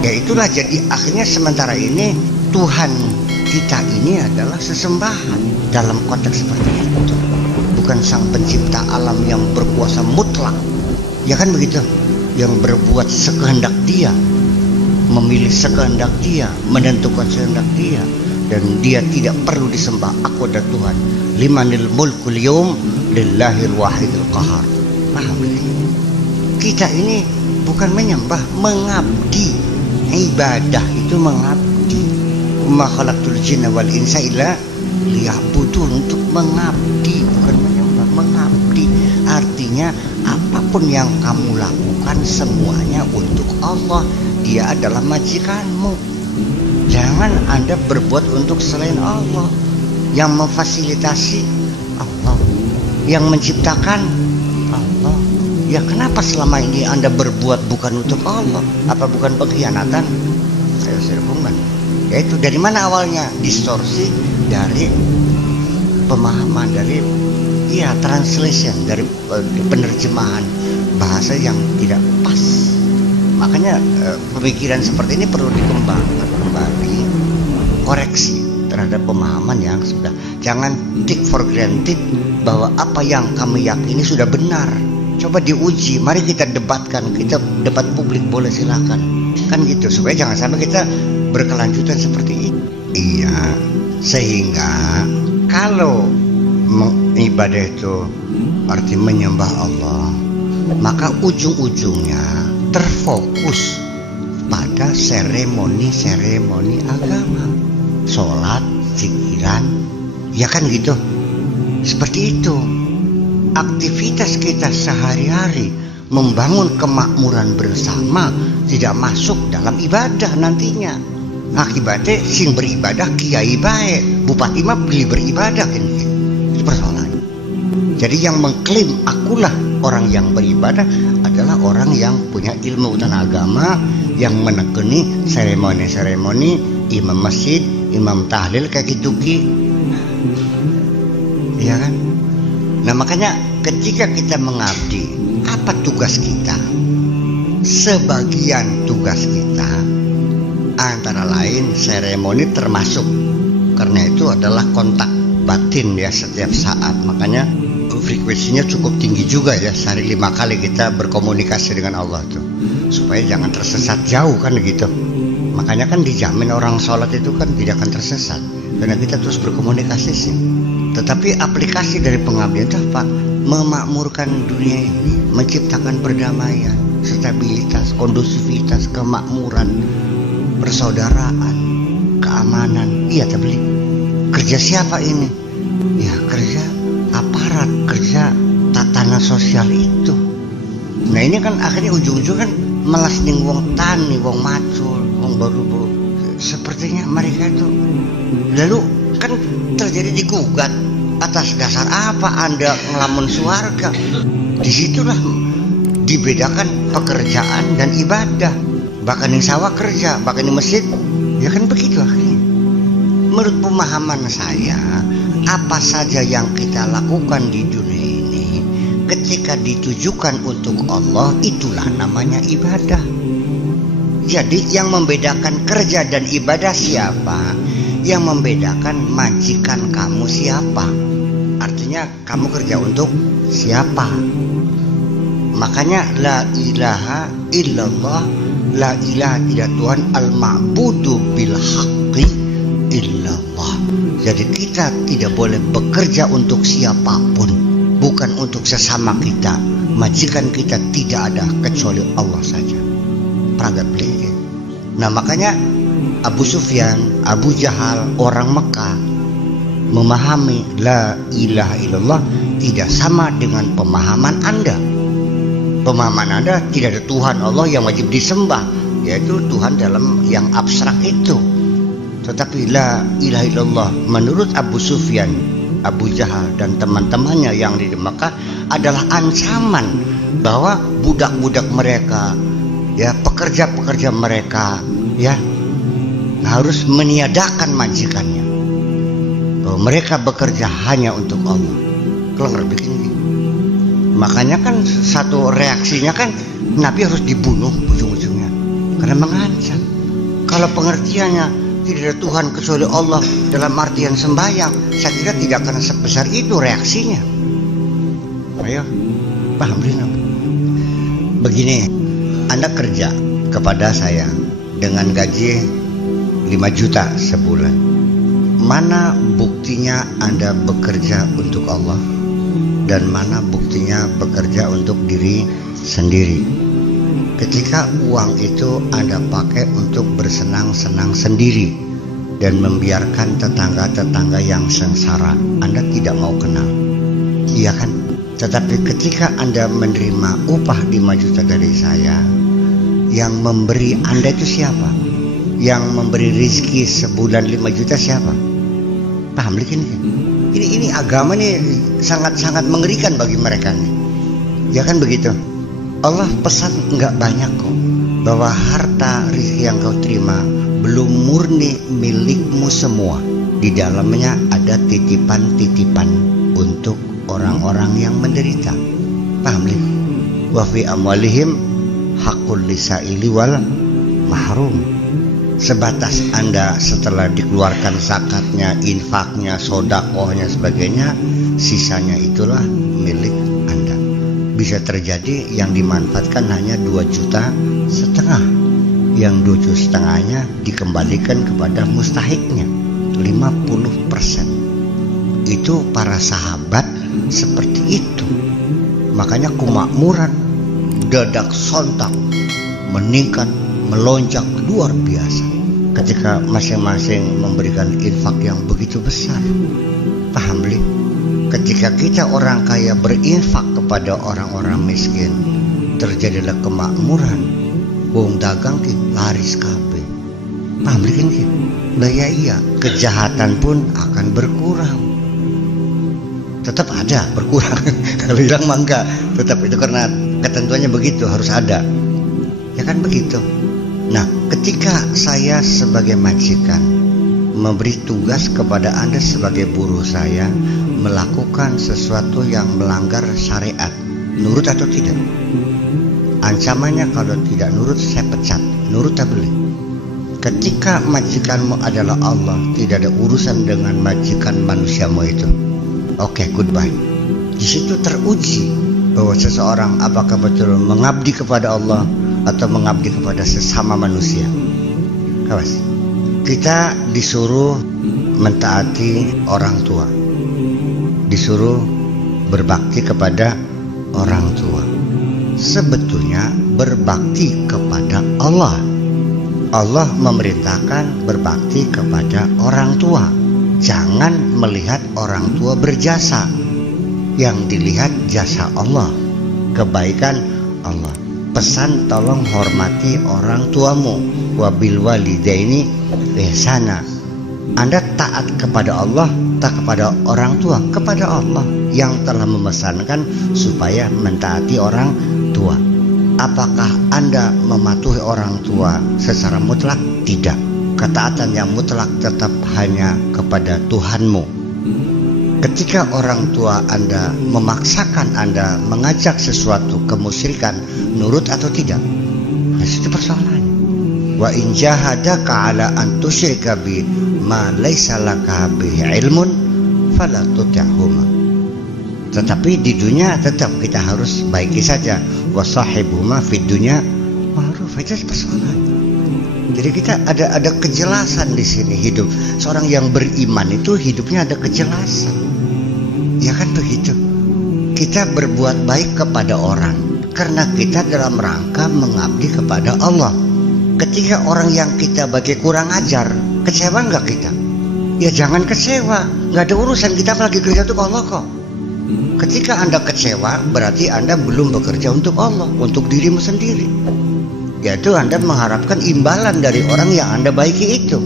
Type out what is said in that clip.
Ya itulah, jadi akhirnya sementara ini Tuhan kita ini adalah sesembahan dalam konteks seperti itu. Bukan sang pencipta alam yang berkuasa mutlak. Ya kan begitu? Yang berbuat sekehendak dia, memilih sekehendak dia, menentukan sekehendak dia, dan dia tidak perlu disembah. Aku adalah Tuhan. Limanil mulkul yawm lillahil wahidil qahar. Paham begitu? Kita ini bukan menyembah, mengabdi. Ibadah itu mengabdi. Ma khalaqtul jinna wal insa illa liya'budun, untuk mengabdi, bukan menyembah, mengabdi. Artinya apapun yang kamu lakukan semuanya untuk Allah. Dia adalah majikanmu. Jangan Anda berbuat untuk selain Allah. Yang memfasilitasi Allah, yang menciptakan Allah. Ya kenapa selama ini Anda berbuat bukan untuk Allah? Apa bukan pengkhianatan? Saya serbukan. Yaitu dari mana awalnya? Distorsi dari pemahaman, dari translation, dari penerjemahan bahasa yang tidak pas. Makanya pemikiran seperti ini perlu dikembangkan kembali, koreksi terhadap pemahaman yang sudah. Jangan take for granted bahwa apa yang kami yakini sudah benar. Coba diuji, mari kita debatkan, kita debat publik, boleh silakan, kan gitu, supaya jangan sampai kita berkelanjutan seperti itu. Iya, sehingga kalau ibadah itu arti menyembah Allah, maka ujung-ujungnya terfokus pada seremoni-seremoni agama, sholat, zikiran, ya kan gitu, seperti itu. Aktivitas kita sehari-hari membangun kemakmuran bersama tidak masuk dalam ibadah nantinya. Akibatnya sing beribadah kiai baik, bupati mah beli beribadah kan, itu persoalannya. Jadi yang mengklaim akulah orang yang beribadah adalah orang yang punya ilmu tentang agama, yang menekuni seremoni-seremoni, imam masjid, imam tahlil kayak gitu ki. Iya kan? Nah makanya ketika kita mengabdi, apa tugas kita? Sebagian tugas kita antara lain seremoni termasuk, karena itu adalah kontak batin ya setiap saat. Makanya frekuensinya cukup tinggi juga ya, sehari 5 kali kita berkomunikasi dengan Allah tuh, supaya jangan tersesat jauh kan gitu. Makanya kan dijamin orang sholat itu kan tidak akan tersesat, karena kita terus berkomunikasi sih. Tetapi aplikasi dari pengabdian itu apa? Memakmurkan dunia ini, menciptakan perdamaian, stabilitas, kondusivitas, kemakmuran, persaudaraan, keamanan. Iya tapi kerja siapa ini? Ya kerja aparat, kerja tatanan sosial itu. Nah ini kan akhirnya ujung-ujung kan melas ning wong tani, wong macul, wong baru. Sepertinya mereka itu lalu kan terjadi digugat atas dasar apa Anda ngelamun suarga. Disitulah dibedakan pekerjaan dan ibadah. Bahkan yang sawah kerja, bahkan di masjid, ya kan begitu akhirnya. Menurut pemahaman saya, apa saja yang kita lakukan di dunia ini ketika ditujukan untuk Allah, itulah namanya ibadah. Jadi yang membedakan kerja dan ibadah siapa? Yang membedakan majikan kamu siapa? Artinya kamu kerja untuk siapa? Makanya la ilaha illallah, la ilaha tidak Tuhan, al-ma'budu bil haqqi illallah. Jadi kita tidak boleh bekerja untuk siapapun, bukan untuk sesama kita. Majikan kita tidak ada kecuali Allah saja. Pragat beli. Nah makanya Abu Sufyan, Abu Jahal, orang Mekah memahami la ilaha illallah tidak sama dengan pemahaman Anda. Pemahaman Anda tidak ada Tuhan Allah yang wajib disembah, yaitu Tuhan dalam yang abstrak itu. Tetapi la ilaha illallah menurut Abu Sufyan, Abu Jahal dan teman-temannya yang di Mekah adalah ancaman bahwa budak-budak mereka, ya pekerja-pekerja mereka, ya harus meniadakan majikannya, bahwa mereka bekerja hanya untuk Allah. Kelar begini. Makanya kan satu reaksinya kan Nabi harus dibunuh ujung-ujungnya karena mengancam. Kalau pengertiannya tidak ada Tuhan kecuali Allah dalam artian sembahyang, saya kira tidak akan sebesar itu reaksinya. Ayo, paham belum? Begini, Anda kerja kepada saya dengan gaji 5 juta sebulan. Mana buktinya Anda bekerja untuk Allah dan mana buktinya bekerja untuk diri sendiri? Ketika uang itu Anda pakai untuk bersenang-senang sendiri dan membiarkan tetangga-tetangga yang sengsara, Anda tidak mau kenal, iya kan? Tetapi ketika Anda menerima upah 5 juta dari saya, yang memberi Anda itu siapa? Yang memberi rezeki sebulan 5 juta siapa? Paham lagi nih? Ini agama nih sangat-sangat mengerikan bagi mereka nih. Ya kan begitu? Allah pesan nggak banyak kok, bahwa harta rezeki yang kau terima belum murni milikmu semua. Di dalamnya ada titipan-titipan untuk orang-orang yang menderita. Paham nih? Wa fi amwalihim haqqul lisaili wal mahrum. Sebatas Anda setelah dikeluarkan zakatnya, infaknya, sedekahnya, sebagainya, sisanya itulah milik Anda. Bisa terjadi yang dimanfaatkan hanya 2,5 juta, yang 2,5 jutanya dikembalikan kepada mustahiknya 50%. Itu para sahabat seperti itu. Makanya kemakmuran dadak sontak meningkat, melonjak luar biasa ketika masing-masing memberikan infak yang begitu besar. Paham belum? Ketika kita orang kaya berinfak kepada orang-orang miskin, terjadilah kemakmuran. Wong dagang laris kabeh. Paham belum kan? Nah iya, kejahatan pun akan berkurang. Tetap ada berkurang. Kalau bilang mah enggak, tetap itu karena ketentuannya begitu, harus ada. Ya kan begitu. Nah, ketika saya sebagai majikan memberi tugas kepada Anda sebagai buruh saya melakukan sesuatu yang melanggar syariat, nurut atau tidak? Ancamannya kalau tidak nurut saya pecat. Nurut tak boleh. Ketika majikanmu adalah Allah, tidak ada urusan dengan majikan manusiamu itu. Oke, goodbye. Di situ teruji bahwa seseorang apakah betul mengabdi kepada Allah atau mengabdi kepada sesama manusia. Awas, kita disuruh mentaati orang tua, disuruh berbakti kepada orang tua. Sebetulnya berbakti kepada Allah. Allah memerintahkan berbakti kepada orang tua. Jangan melihat orang tua berjasa. Yang dilihat jasa Allah, kebaikan Allah. Pesan tolong hormati orang tuamu. Wabil walidaini ihsana. Anda taat kepada Allah, tak kepada orang tua, kepada Allah yang telah memesankan supaya mentaati orang tua. Apakah Anda mematuhi orang tua secara mutlak? Tidak. Ketaatan yang mutlak tetap hanya kepada Tuhanmu. Ketika orang tua Anda memaksakan Anda mengajak sesuatu kemusyrikan, nurut atau tidak? Nah, itu persoalannya. Wa in jahadaka ala an tusyrika bi ma laisa laka bihi ilmun fala tuti'huma. Tetapi di dunia tetap kita harus baiki saja. Wa sahibhuma fid dunya ma'ruf. Itu persoalannya. Jadi kita ada kejelasan di sini hidup. Seorang yang beriman itu hidupnya ada kejelasan. Ya kan begitu. Kita berbuat baik kepada orang karena kita dalam rangka mengabdi kepada Allah. Ketika orang yang kita bagi kurang ajar, kecewa nggak kita? Ya jangan kecewa. Nggak ada urusan, kita lagi kerja untuk Allah kok. Ketika Anda kecewa, berarti Anda belum bekerja untuk Allah, untuk dirimu sendiri. Yaitu Anda mengharapkan imbalan dari orang yang Anda baiki itu.